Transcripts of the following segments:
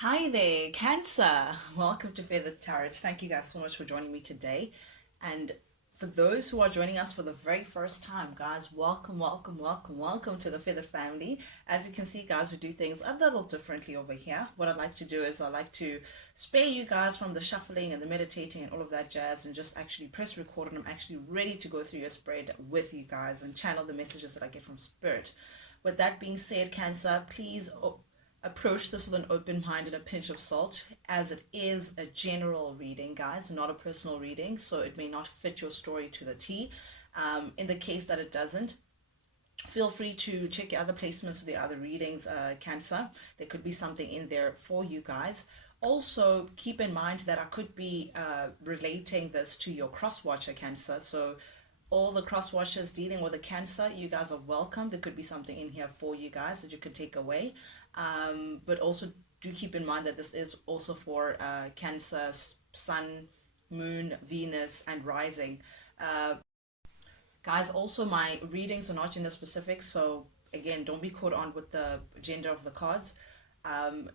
Hi there, Cancer. Welcome to Feather Tarot. Thank you guys so much for joining me today. And for those who are joining us for the very first time, guys, welcome, welcome, welcome, welcome to the Feather family. As you can see, guys, we do things a little differently over here. What I like to do is I like to spare you guys from the shuffling and the meditating and all of that jazz and just actually press record, and I'm actually ready to go through your spread with you guys and channel the messages that I get from Spirit. With that being said, Cancer, please approach this with an open mind and a pinch of salt, as it is a general reading, guys, not a personal reading, so it may not fit your story to the T. In the case that it doesn't, feel free to check your other placements or the other readings, Cancer. There could be something in there for you guys. Also, keep in mind that I could be relating this to your cross watcher, Cancer. So all the cross watchers dealing with a Cancer, you guys are welcome. There could be something in here for you guys that you could take away. But also do keep in mind that this is also for Cancer, Sun, Moon, Venus, and Rising. Guys, also my readings are not gender specific, so again, don't be caught on with the gender of the cards. Um,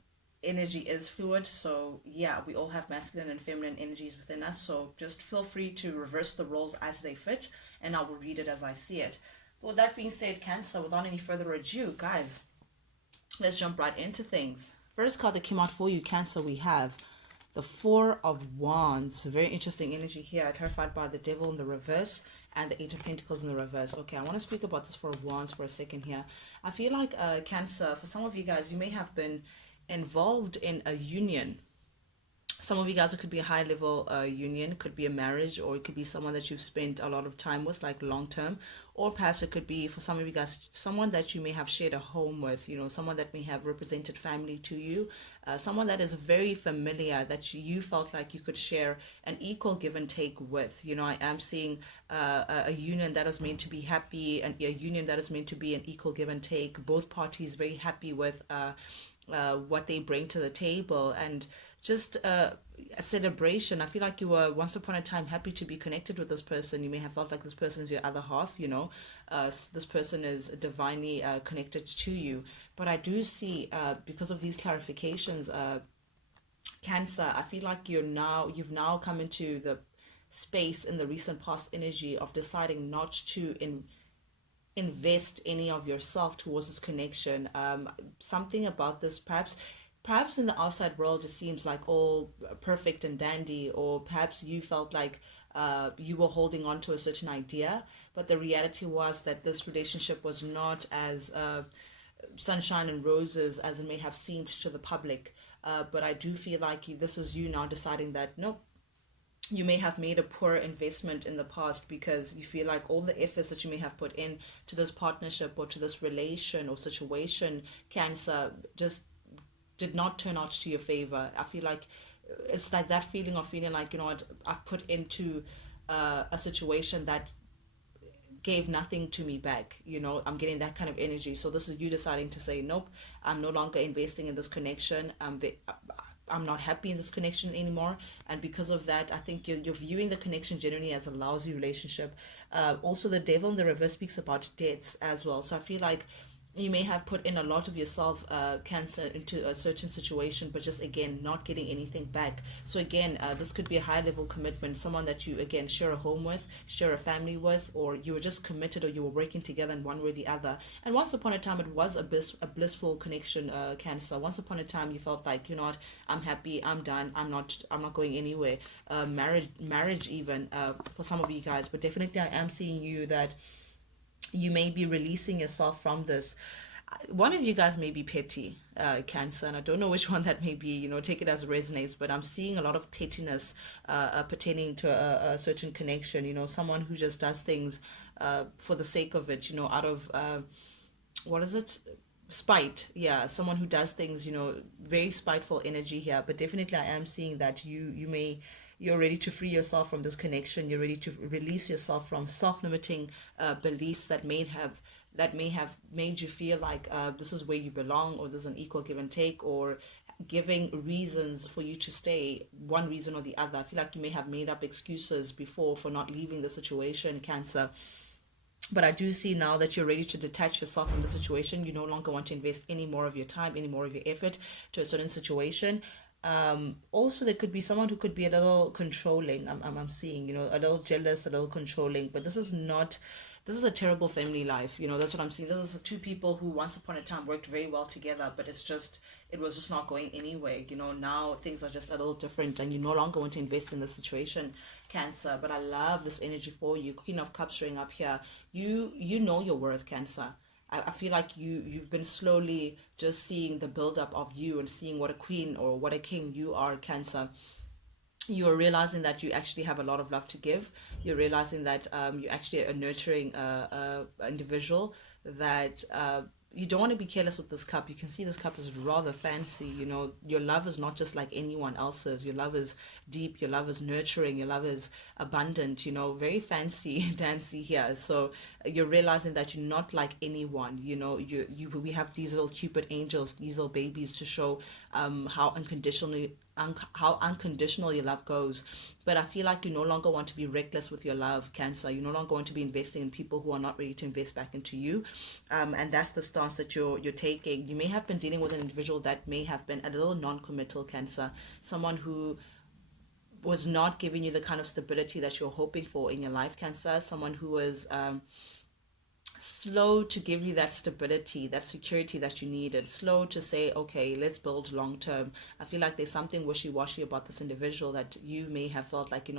Energy is fluid, so yeah, we all have masculine and feminine energies within us, so just feel free to reverse the roles as they fit, and I will read it as I see it. But with that being said, Cancer, without any further ado, guys, let's jump right into things. First card that came out for you, Cancer, we have the Four of Wands. Very interesting energy here, clarified by the Devil in the reverse and the Eight of Pentacles in the reverse. Okay, I want to speak about this Four of Wands for a second here. I feel like Cancer, for some of you guys, you may have been involved in a union. Some of you guys, it could be a high level union, it could be a marriage, or it could be someone that you've spent a lot of time with, like long term, or perhaps it could be for some of you guys someone that you may have shared a home with, someone that may have represented family to you, someone that is very familiar that you felt like you could share an equal give and take with. I am seeing a union that is meant to be happy, and a union that is meant to be an equal give and take, both parties very happy with what they bring to the table, and just a celebration. I feel like you were once upon a time happy to be connected with this person. You may have felt like this person is your other half, this person is divinely connected to you. But I do see, because of these clarifications, Cancer, I feel like you've now come into the space in the recent past energy of deciding not to invest any of yourself towards this connection. Something about this, perhaps in the outside world, it seems like all perfect and dandy, or perhaps you felt like you were holding on to a certain idea, but the reality was that this relationship was not as sunshine and roses as it may have seemed to the public. But I do feel like this is you now deciding that no, you may have made a poor investment in the past, because you feel like all the efforts that you may have put in to this partnership or to this relation or situation, Cancer, just did not turn out to your favor. I feel like it's like that feeling of feeling like, what, I've put into a situation that gave nothing to me back. I'm getting that kind of energy. So this is you deciding to say, nope, I'm no longer investing in this connection. I'm not happy in this connection anymore, and because of that, I think you're viewing the connection generally as a lousy relationship. Also, the Devil in the reverse speaks about debts as well, so I feel like you may have put in a lot of yourself, Cancer, into a certain situation, but just again not getting anything back. So again, this could be a high level commitment, someone that you again share a home with, share a family with, or you were just committed, or you were working together in one way or the other. And once upon a time, it was a blissful connection, Cancer. Once upon a time, you felt like, what, I'm happy, I'm done, I'm not going anywhere. Marriage even, for some of you guys, but definitely I am seeing you that you may be releasing yourself from this. One of you guys may be petty, Cancer, and I don't know which one that may be. Take it as it resonates, but I'm seeing a lot of pettiness pertaining to a certain connection. Someone who just does things for the sake of it, out of what is it, spite. Yeah, someone who does things, very spiteful energy here. But definitely I am seeing that you're ready to free yourself from this connection. You're ready to release yourself from self-limiting beliefs that may have made you feel like this is where you belong, or there's an equal give and take, or giving reasons for you to stay, one reason or the other. I feel like you may have made up excuses before for not leaving the situation, Cancer. But I do see now that you're ready to detach yourself from the situation. You no longer want to invest any more of your time, any more of your effort to a certain situation. Also, there could be someone who could be a little controlling. I'm seeing, a little jealous, a little controlling. But this is a terrible family life. That's what I'm seeing. This is two people who once upon a time worked very well together, but it was just not going anywhere. Now things are just a little different, and you no longer want to invest in the situation, Cancer. But I love this energy for you. Queen of Cups showing up here. You know your worth, Cancer. I feel like you've been slowly just seeing the buildup of you and seeing what a queen or what a king you are, Cancer. You're realizing that you actually have a lot of love to give. You're realizing that you're actually a nurturing individual, that you don't want to be careless with this cup. You can see this cup is rather fancy. Your love is not just like anyone else's. Your love is deep. Your love is nurturing. Your love is abundant. Very fancy dancy here. So you're realizing that you're not like anyone. We have these little Cupid angels, these little babies, to show how how unconditional your love goes. But I feel like you no longer want to be reckless with your love, Cancer. You no longer want to be investing in people who are not ready to invest back into you. And that's the stance that you're taking. You may have been dealing with an individual that may have been a little non-committal, Cancer. Someone who was not giving you the kind of stability that you're hoping for in your life, Cancer. Someone who was slow to give you that stability, that security that you needed, slow to say, okay, let's build long term. I feel like there's something wishy washy about this individual, that you may have felt like,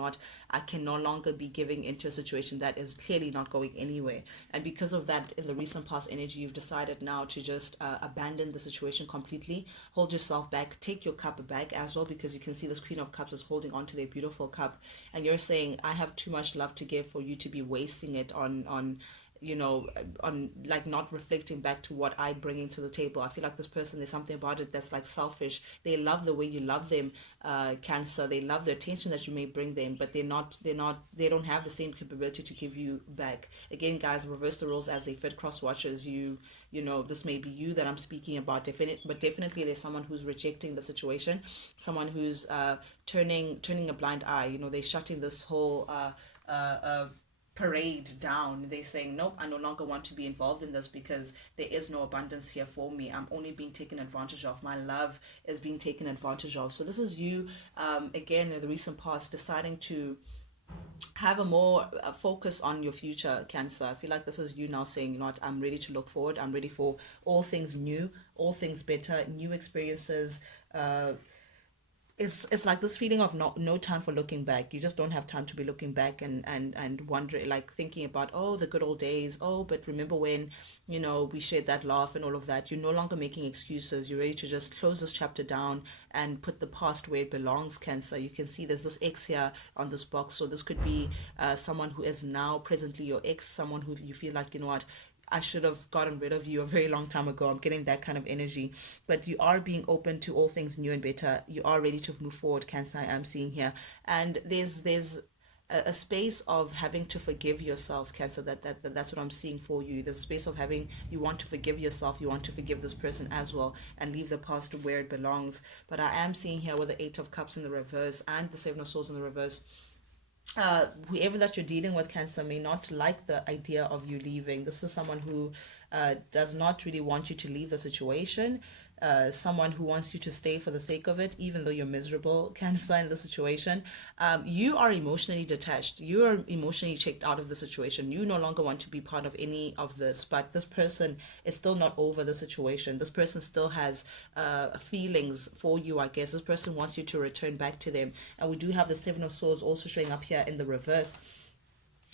I can no longer be giving into a situation that is clearly not going anywhere. And because of that, in the recent past energy, you've decided now to just abandon the situation completely, hold yourself back, take your cup back as well, because you can see this Queen of Cups is holding on to their beautiful cup. And you're saying, I have too much love to give for you to be wasting it on like not reflecting back to what I bring into the table. I feel like this person, there's something about it that's like selfish. They love the way you love them, Cancer. They love the attention that you may bring them, but they don't have the same capability to give you back. Again, guys, reverse the roles as they fit. Cross watchers, this may be you that I'm speaking about, but definitely there's someone who's rejecting the situation, someone who's turning a blind eye. They're shutting this whole parade down. They're saying, nope, I no longer want to be involved in this because there is no abundance here for me. I'm only being taken advantage of. My love is being taken advantage of. So this is you, again, in the recent past, deciding to have a more focus on your future, Cancer. I feel like this is you now saying, I'm ready to look forward. I'm ready for all things new, all things better, new experiences. It's like this feeling of no time for looking back. You just don't have time to be looking back and wondering, like thinking about, oh, the good old days. Oh, but remember when we shared that laugh and all of that. You're no longer making excuses. You're ready to just close this chapter down and put the past where it belongs, Cancer. You can see there's this X here on this box, so this could be someone who is now presently your ex, someone who you feel like, what, I should have gotten rid of you a very long time ago. I'm getting that kind of energy. But you are being open to all things new and better. You are ready to move forward, Cancer, I am seeing here. And there's a space of having to forgive yourself, Cancer. That's what I'm seeing for you. There's a space of having, you want to forgive yourself, you want to forgive this person as well, and leave the past where it belongs. But I am seeing here with the Eight of Cups in the reverse and the Seven of Swords in the reverse, whoever that you're dealing with, Cancer, may not like the idea of you leaving. This is someone who does not really want you to leave the situation. Someone who wants you to stay for the sake of it, even though you're miserable, Cancer, in the situation. You are emotionally detached. You are emotionally checked out of the situation. You no longer want to be part of any of this, but this person is still not over the situation. This person still has feelings for you, I guess. This person wants you to return back to them. And we do have the Seven of Swords also showing up here in the reverse.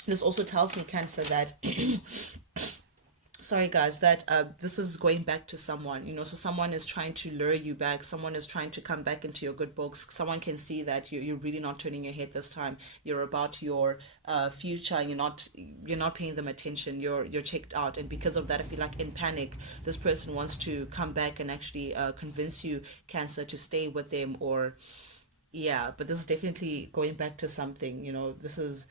This also tells me, Cancer, that sorry guys, that this is going back to someone, so someone is trying to lure you back, someone is trying to come back into your good books. Someone can see that you're really not turning your head this time. You're about your future, and you're not paying them attention. You're checked out, and because of that, I feel like in panic, this person wants to come back and actually convince you, Cancer, to stay with them. Or yeah, but this is definitely going back to something, this is,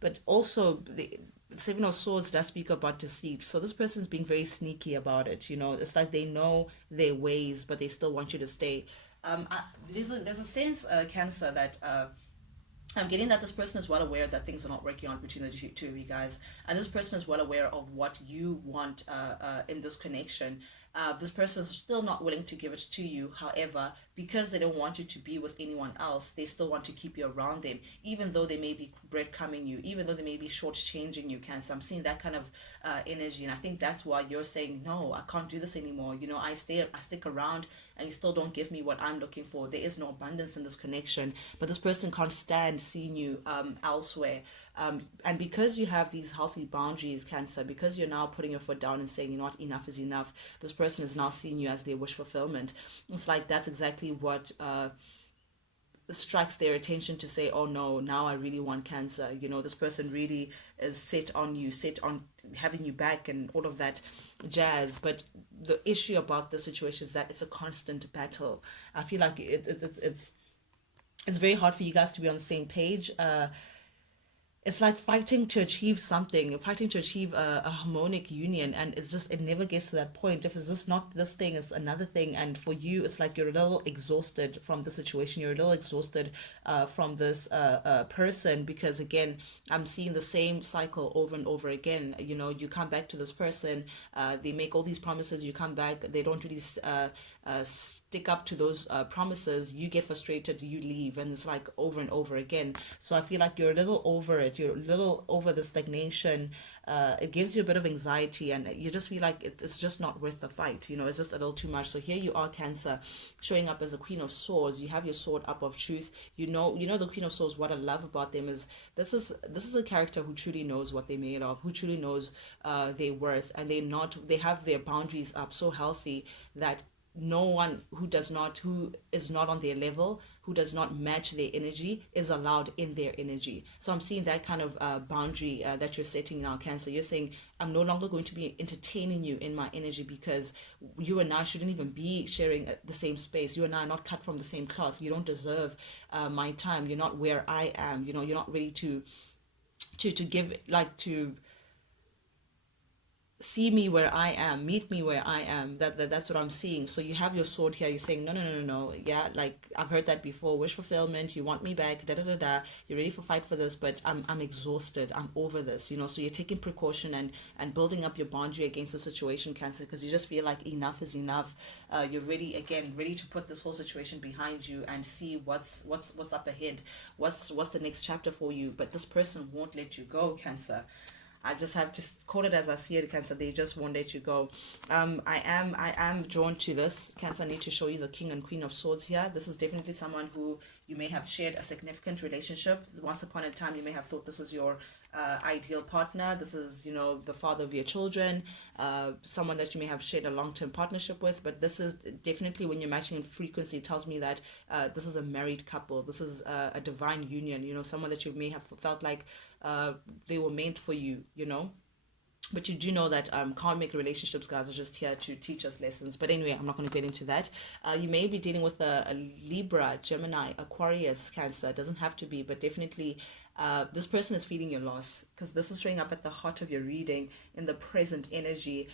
but also the Seven of Swords does speak about deceit. So this person's being very sneaky about it. It's like they know their ways, but they still want you to stay. There's a sense, Cancer, that I'm getting that this person is well aware that things are not working out between the two of you guys, and this person is well aware of what you want in this connection. This person is still not willing to give it to you. However, because they don't want you to be with anyone else, they still want to keep you around them, even though they may be breadcrumbing you, even though they may be shortchanging you. Cancer, I'm seeing that kind of energy, and I think that's why you're saying no. I can't do this anymore. You know, I stick around, and you still don't give me what I'm looking for. There is no abundance in this connection, but this person can't stand seeing you elsewhere. And because you have these healthy boundaries, Cancer, because you're now putting your foot down and saying, you know what, enough is enough, this person is now seeing you as their wish fulfillment. It's like that's exactly what strikes their attention to say, oh no, now I really want Cancer. You know, this person really is set on you, set on having you back and all of that jazz. But the issue about the situation is that it's a constant battle. I feel like it's very hard for you guys to be on the same page. It's like fighting to achieve something, fighting to achieve a harmonic union, and it's just it never gets to that point. If it's just not this thing, it's another thing, and for you, it's like you're a little exhausted from the situation. You're a little exhausted from this person because again, I'm seeing the same cycle over and over again. You know, you come back to this person, they make all these promises, you come back, they don't really stick up to those promises, you get frustrated, you leave, and it's like over and over again. So I feel like you're a little over it, you're a little over the stagnation. It gives you a bit of anxiety, and you just feel like it's just not worth the fight. You know, it's just a little too much. So here you are, Cancer, showing up as a Queen of Swords. You have your sword up of truth. You know the Queen of Swords. What I love about them is this is a character who truly knows what they're made of, who truly knows their worth, and they have their boundaries up so healthy that no one who is not on their level, who does not match their energy, is allowed in their energy. So I'm seeing that kind of boundary that you're setting now, Cancer. You're saying, I'm no longer going to be entertaining you in my energy because you and I shouldn't even be sharing the same space. You and I are not cut from the same cloth. You don't deserve my time. You're not where I am. You know, you're not ready to give, like, to see me where I am, meet me where I am. That's what I'm seeing. So you have your sword here. You're saying, no, no, no, no, no. Yeah, like I've heard that before. Wish fulfillment. You want me back. Da da da da. You're ready for fight for this, but I'm exhausted. I'm over this. You know. So you're taking precaution and building up your boundary against the situation, Cancer, because you just feel like enough is enough. You're ready to put this whole situation behind you and see what's up ahead. What's the next chapter for you? But this person won't let you go, Cancer. I just have to call it as I see it, Cancer. They just won't let you go. I am drawn to this, Cancer. I need to show you the King and Queen of Swords here. This is definitely someone who you may have shared a significant relationship. Once upon a time, you may have thought this is your ideal partner. This is, you know, the father of your children, someone that you may have shared a long-term partnership with. But this is definitely, when you're matching in frequency, it tells me that this is a married couple. This is a divine union, you know, someone that you may have felt like they were meant for you, you know. But you do know that karmic relationships, guys, are just here to teach us lessons. But anyway, I'm not going to get into that. You may be dealing with a Libra, Gemini, Aquarius, Cancer. It doesn't have to be, but definitely this person is feeling your loss, because this is showing up at the heart of your reading in the present energy.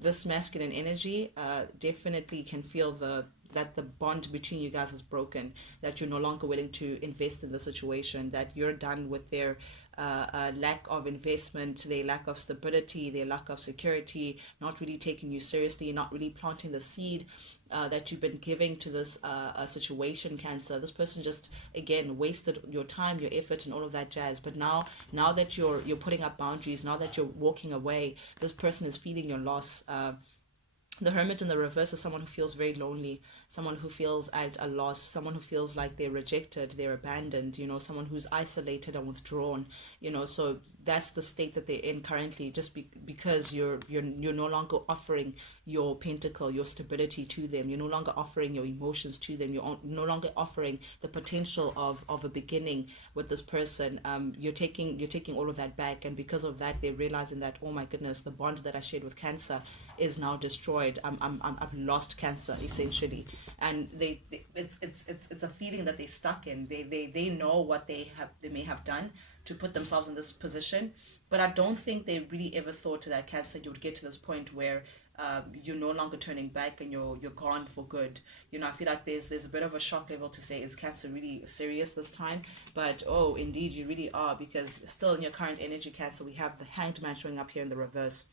This masculine energy definitely can feel that the bond between you guys is broken, that you're no longer willing to invest in the situation, that you're done with their lack of investment, their lack of stability, their lack of security, not really taking you seriously, not really planting the seed that you've been giving to this situation, Cancer. This person just, again, wasted your time, your effort, and all of that jazz. But now that you're putting up boundaries, now that you're walking away, this person is feeling your loss. The Hermit in the reverse is someone who feels very lonely, someone who feels at a loss, someone who feels like they're rejected, they're abandoned, you know, someone who's isolated and withdrawn, you know. So that's the state that they're in currently, just because you're no longer offering your pentacle, your stability to them. You're no longer offering your emotions to them. You're no longer offering the potential of a beginning with this person. You're taking all of that back, and because of that, they're realizing that, oh my goodness, the bond that I shared with Cancer is now destroyed. I've lost Cancer, essentially. And it's a feeling that they're stuck in. They know what they may have done to put themselves in this position, but I don't think they really ever thought that, Cancer, you would get to this point where you're no longer turning back and you're gone for good. I feel like there's a bit of a shock level to say, is Cancer really serious this time? But oh, indeed, you really are, because still in your current energy, Cancer, we have the Hanged Man showing up here in the reverse.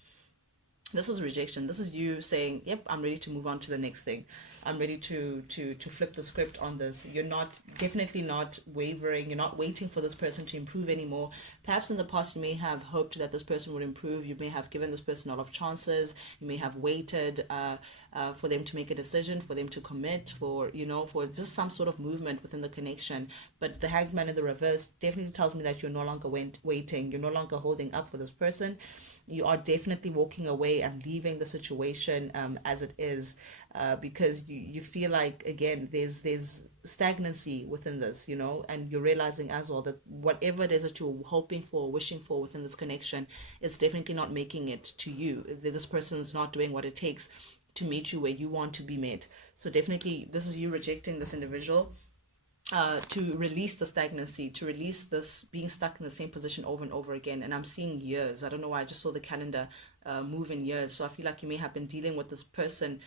This is rejection. This is you saying, yep, I'm ready to move on to the next thing. I'm ready to flip the script on this. You're not, definitely not wavering. You're not waiting for this person to improve anymore. Perhaps in the past you may have hoped that this person would improve. You may have given this person a lot of chances. You may have waited for them to make a decision, for them to commit, for just some sort of movement within the connection. But the Hanged Man in the reverse definitely tells me that you're no longer waiting. You're no longer holding up for this person. You are definitely walking away and leaving the situation as it is, because you feel like, again, there's stagnancy within this, and you're realizing as well that whatever it is that you're hoping for, wishing for within this connection, is definitely not making it to you. This person is not doing what it takes to meet you where you want to be met. So definitely this is you rejecting this individual, to release the stagnancy, to release this being stuck in the same position over and over again. And I'm seeing years. I don't know why. I just saw the calendar move in years. So I feel like you may have been dealing with this person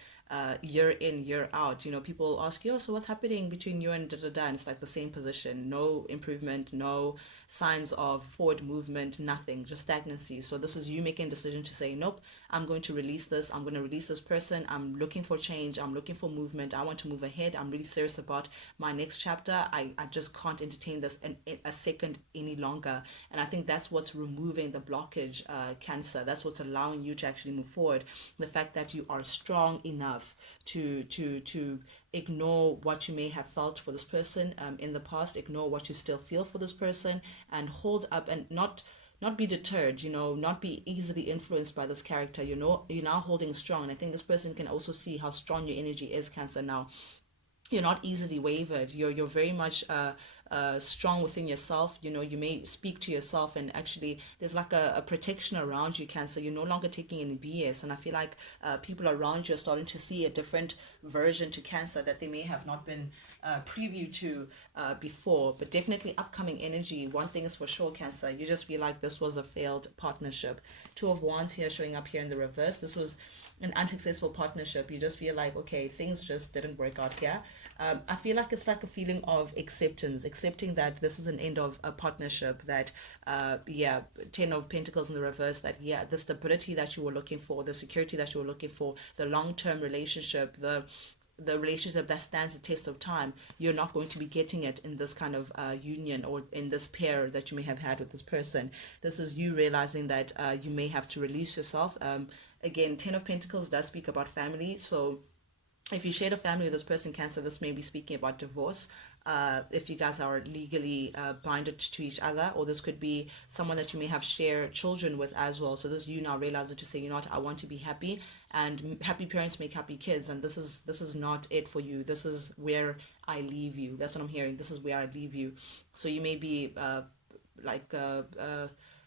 year in, year out. People ask you, oh, so what's happening between you and da da da? And it's like the same position, no improvement, no signs of forward movement, nothing, just stagnancy. So this is you making a decision to say, nope, I'm going to release this. I'm going to release this person. I'm looking for change. I'm looking for movement. I want to move ahead. I'm really serious about my next chapter. I just can't entertain this a second any longer. And I think that's what's removing the blockage, Cancer. That's what's allowing you to actually move forward. The fact that you are strong enough to ignore what you may have felt for this person in the past, ignore what you still feel for this person, and hold up and not be deterred, not be easily influenced by this character. You're now holding strong. And I think this person can also see how strong your energy is, Cancer. Now you're not easily wavered. You're very much strong within yourself. You may speak to yourself, and actually there's like a protection around you, Cancer. You're no longer taking any BS. And I feel like people around you are starting to see a different version to Cancer that they may have not been preview to before. But definitely upcoming energy, one thing is for sure, Cancer, you just feel like this was a failed partnership. Two of Wands here showing up here in the reverse. This was an unsuccessful partnership. You just feel like, okay, things just didn't work out here. I feel like it's like a feeling of acceptance, accepting that this is an end of a partnership, that yeah, 10 of Pentacles in the reverse, that yeah, the stability that you were looking for, the security that you were looking for, the long-term relationship, the relationship that stands the test of time, you're not going to be getting it in this kind of union, or in this pair that you may have had with this person. This is you realizing that you may have to release yourself. Again, 10 of Pentacles does speak about family. So if you share a family with this person, Cancer, this may be speaking about divorce. If you guys are legally binded to each other, or this could be someone that you may have shared children with as well. So this you now realizing to say, what, I want to be happy, and happy parents make happy kids, and this is not it for you. This is where I leave you. That's what I'm hearing. This is where I leave you. So you may be like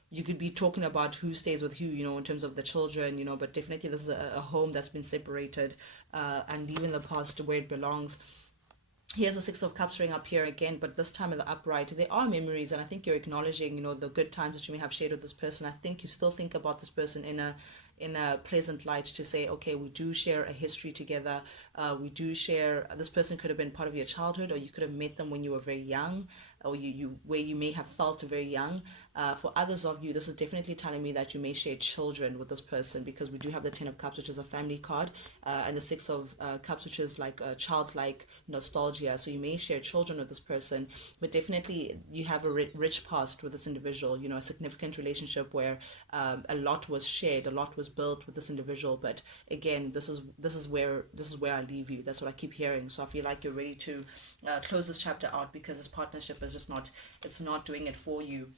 you could be talking about who stays with who, in terms of the children, but definitely this is a home that's been separated, and leaving the past where it belongs. Here's the Six of Cups showing up here again, but this time in the upright. There are memories, and I think you're acknowledging, the good times that you may have shared with this person. I think you still think about this person in a pleasant light, to say, okay, we do share a history together. We do share, this person could have been part of your childhood, or you could have met them when you were very young, or you where you may have felt very young. For others of you, this is definitely telling me that you may share children with this person, because we do have the 10 of Cups, which is a family card, and the 6 of Cups, which is like a childlike nostalgia. So you may share children with this person, but definitely you have a rich past with this individual, a significant relationship where a lot was shared, a lot was built with this individual. But again, this is where I leave you. That's what I keep hearing. So I feel like you're ready to close this chapter out, because this partnership is just not doing it for you.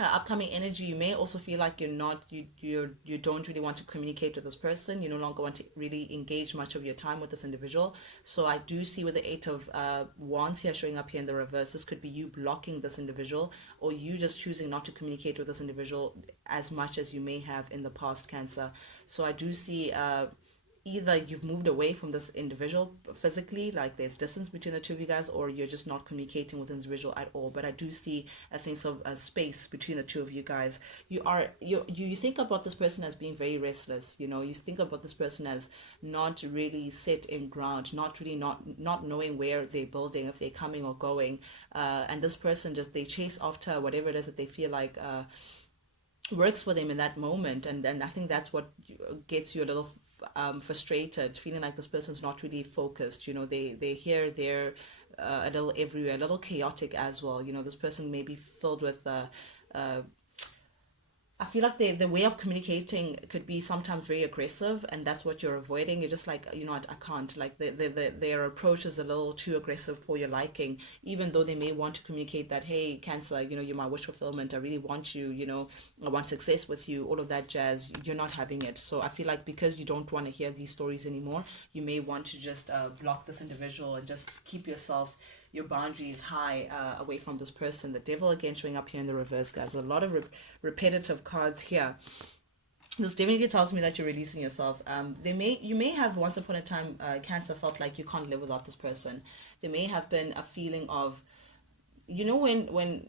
Upcoming energy, you may also feel like you don't really want to communicate with this person. You no longer want to really engage much of your time with this individual. So I do see with the 8 of Wands here showing up here in the reverse, this could be you blocking this individual, or you just choosing not to communicate with this individual as much as you may have in the past, Cancer. So I do see either you've moved away from this individual physically, like there's distance between the two of you guys, or you're just not communicating with the individual at all. But I do see a sense of a space between the two of you guys. You think about this person as being very restless. You think about this person as not really set in ground, not really not knowing where they're building, if they're coming or going. And this person just, they chase after whatever it is that they feel like works for them in that moment. And then I think that's what gets you a little frustrated, feeling like this person's not really focused. They here, there, a little everywhere, a little chaotic as well. This person may be filled with uh, I feel like the way of communicating could be sometimes very aggressive, and that's what you're avoiding. You're just like, I can't. Like their approach is a little too aggressive for your liking, even though they may want to communicate that, hey, Cancer, you're my wish fulfillment. I really want you. I want success with you. All of that jazz. You're not having it. So I feel like because you don't want to hear these stories anymore, you may want to just block this individual and just keep your boundaries high away from this person. The devil again showing up here in the reverse, guys. A lot of repetitive cards here. This definitely tells me that you're releasing yourself. You may have once upon a time, Cancer, felt like you can't live without this person. There may have been a feeling of, when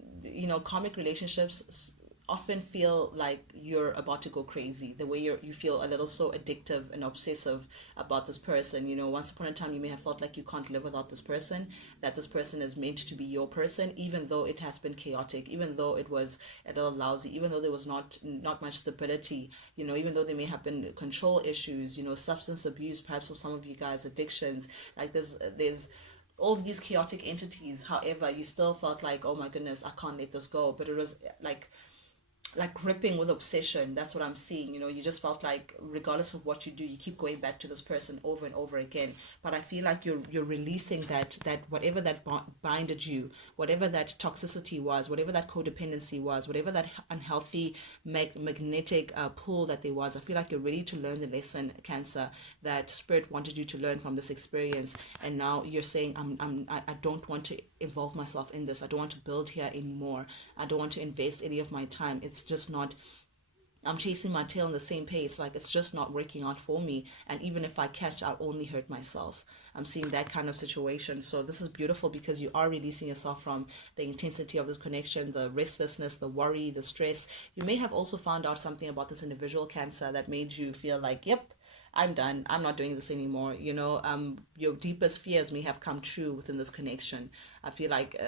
karmic relationships often feel like you're about to go crazy, the way you feel a little so addictive and obsessive about this person. Once upon a time you may have felt like you can't live without this person, that this person is meant to be your person, even though it has been chaotic, even though it was a little lousy, even though there was not much stability, even though there may have been control issues, substance abuse, perhaps for some of you guys, addictions. Like there's all these chaotic entities. However, you still felt like, oh my goodness, I can't let this go. But it was like gripping with obsession. That's what I'm seeing. You just felt like regardless of what you do, you keep going back to this person over and over again. But I feel like you're releasing that whatever that binded you, whatever that toxicity was, whatever that codependency was, whatever that unhealthy magnetic pull that there was. I feel like you're ready to learn the lesson, Cancer, that Spirit wanted you to learn from this experience. And now you're saying, I don't want to involve myself in this. I don't want to build here anymore. I don't want to invest any of my time. It's just not, I'm chasing my tail in the same pace. Like, it's just not working out for me. And even if I catch, I'll only hurt myself. I'm seeing that kind of situation. So this is beautiful because you are releasing yourself from the intensity of this connection, the restlessness, the worry, the stress. You may have also found out something about this individual, Cancer, that made you feel like, yep, I'm done. I'm not doing this anymore. Your deepest fears may have come true within this connection. I feel like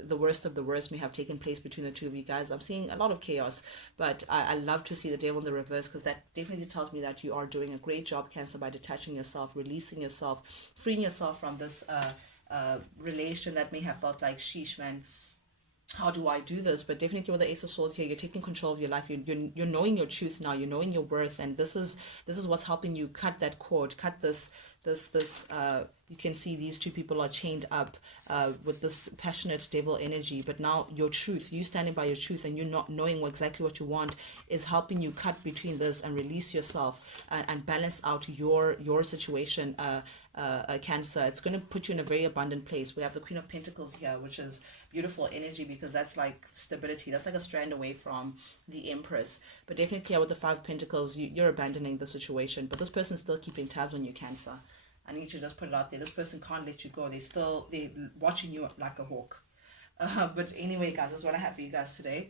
the worst of the worst may have taken place between the two of you guys. I'm seeing a lot of chaos, but I love to see the devil in the reverse, because that definitely tells me that you are doing a great job, Cancer, by detaching yourself, releasing yourself, freeing yourself from this relation that may have felt like, sheesh, man, how do I do this? But definitely with the Ace of Swords here, you're taking control of your life. You're knowing your truth now. You're knowing your worth, and this is what's helping you cut that cord, cut this. You can see these two people are chained up with this passionate devil energy. But now your truth, you standing by your truth, and you not knowing exactly what you want, is helping you cut between this and release yourself and balance out your situation. Cancer, it's going to put you in a very abundant place. We have the Queen of Pentacles here, which is beautiful energy, because that's like stability. That's like a strand away from the Empress. But definitely here with the Five of Pentacles, you're abandoning the situation, but this person's still keeping tabs on you, Cancer. I need to just put it out there. This person can't let you go. They're watching you like a hawk. But anyway, guys, that's what I have for you guys today.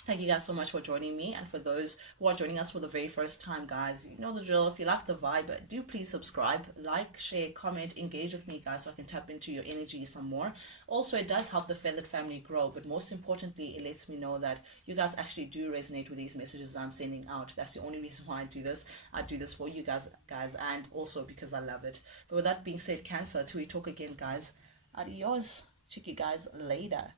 Thank you guys so much for joining me. And for those who are joining us for the very first time, guys, you know the drill. If you like the vibe, do please subscribe, like, share, comment, engage with me, guys, so I can tap into your energy some more. Also, it does help the Feathered family grow, but most importantly, it lets me know that you guys actually do resonate with these messages that I'm sending out. That's the only reason why I do this. I do this for you guys, and also because I love it. But with that being said, Cancer, till we talk again, guys, adios. Check you guys later.